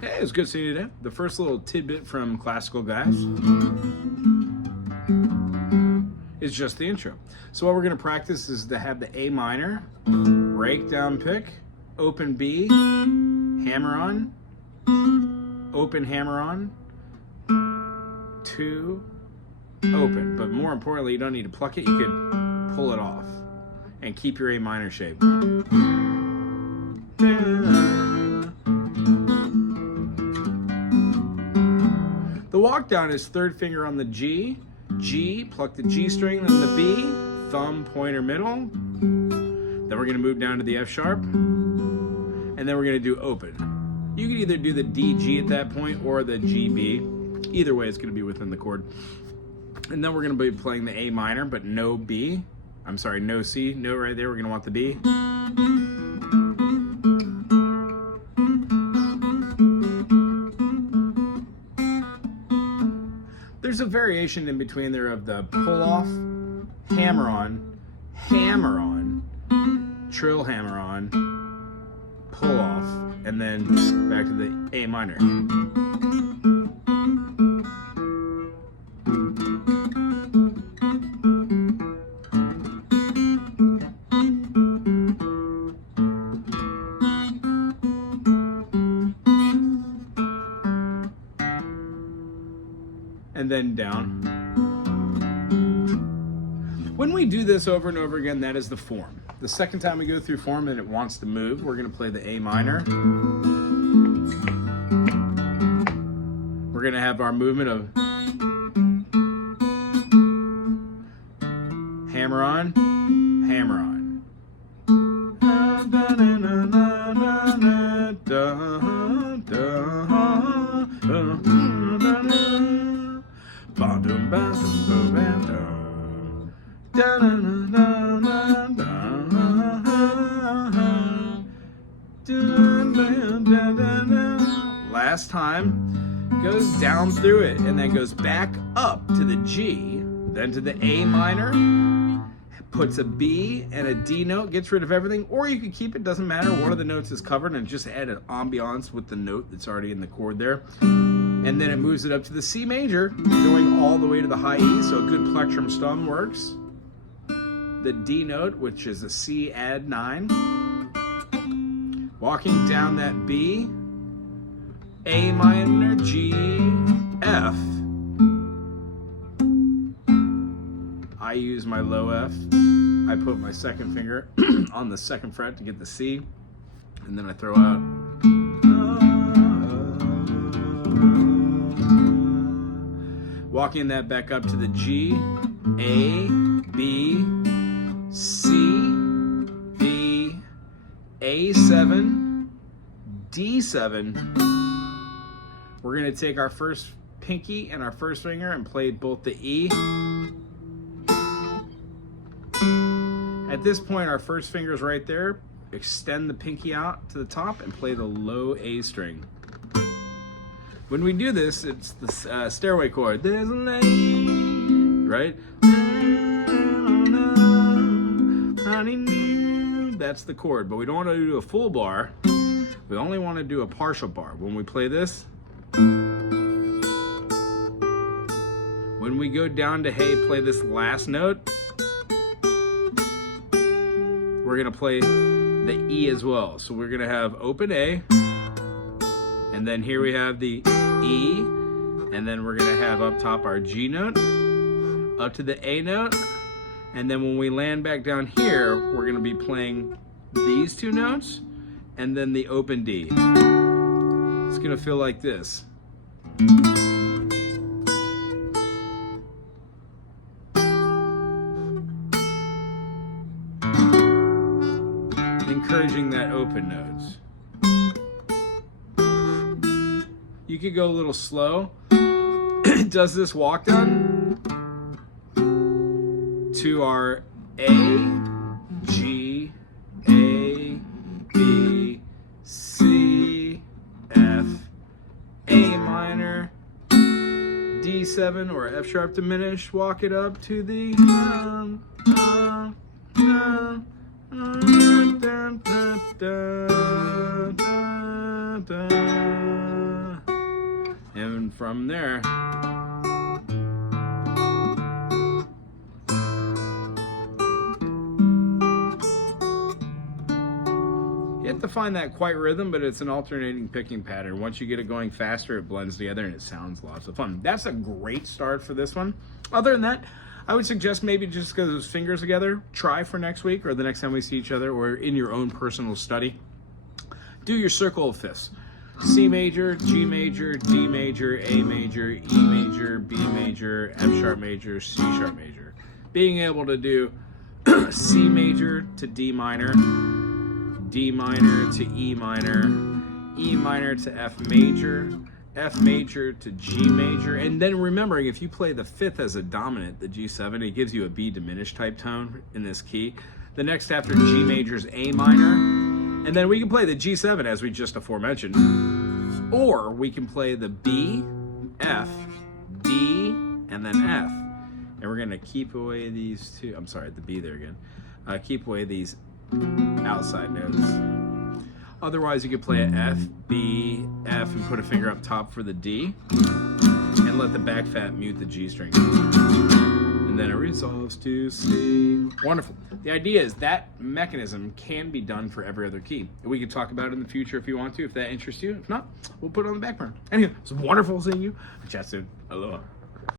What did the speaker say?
Hey, it's good seeing you today. The first little tidbit from Classical Guys is just the intro. So what we're going to practice is to have the A minor, breakdown pick, open B, hammer on, open hammer on, 2, open. But more importantly, you don't need to pluck it, you could pull it off and keep your A minor shape. The walk down is third finger on the G, pluck the G string, then the B, thumb, pointer, middle. Then we're going to move down to the F sharp, and then we're going to do open. You can either do the D, G at that point or the G, B. Either way, it's going to be within the chord. And then we're going to be playing the A minor, but no B. I'm sorry, no C. No right there, we're going to want the B. There's a variation in between there of the pull off, hammer on, trill hammer on, pull off, and then back to the A minor. And then down. When we do this over and over again, that is the form. The second time we go through form and it wants to move, we're going to play the A minor. We're going to have our movement of hammer on, hammer on. Last time goes down through it and then goes back up to the G, then to the A minor, puts a B and a D note, gets rid of everything, or you could keep it, doesn't matter, one of the notes is covered, and just add an ambiance with the note that's already in the chord there. And then it moves it up to the C major, going all the way to the high E, so a good plectrum stum works. The D note, which is a C add 9. Walking down that B, A minor, G, F. I use my low F. I put my second finger on the second fret to get the C, and then I throw out. Walking that back up to the G, A, B, C, B, A7, D7. We're going to take our first pinky and our first finger and play both the E. At this point, our first finger is right there. Extend the pinky out to the top and play the low A string. When we do this, it's the stairway chord. There's a lane, right? That's the chord, but we don't want to do a full bar. We only want to do a partial bar. When we play this, when we go down to hey, play this last note, we're going to play the E as well. So we're going to have open A, and then here we have the E, and then we're going to have up top our G note, up to the A note, and then when we land back down here, we're going to be playing these two notes, and then the open D. It's going to feel like this. Encouraging that open notes. You could go a little slow. Does this walk down to our A, G, A, B, C, F, A minor, D7 or F sharp diminished, walk it up to the da, da, da, da, da. And from there, you have to find that quiet rhythm, but it's an alternating picking pattern. Once you get it going faster, it blends together and it sounds lots of fun. That's a great start for this one. Other than that, I would suggest maybe just because those fingers together, try for next week or the next time we see each other or in your own personal study. Do your circle of fifths. C major, G major, D major, A major, E major, B major, F sharp major, C sharp major. Being able to do C major to D minor, D minor to E minor to F major to G major, and then remembering if you play the fifth as a dominant, the G7, it gives you a B diminished type tone in this key. The next after G major is A minor, and then we can play the G7 as we just aforementioned, or we can play the B, F, D, and then F. And we're gonna keep away these two, I'm sorry, the B there again. Keep away these outside notes. Otherwise, you could play a F, B, F, and put a finger up top for the D, and let the back fat mute the G string. And then it resolves to C. Wonderful. The idea is that mechanism can be done for every other key. We could talk about it in the future if you want to, if that interests you. If not, we'll put it on the back burner. Anyway, it's wonderful seeing you. Chat soon. Aloha.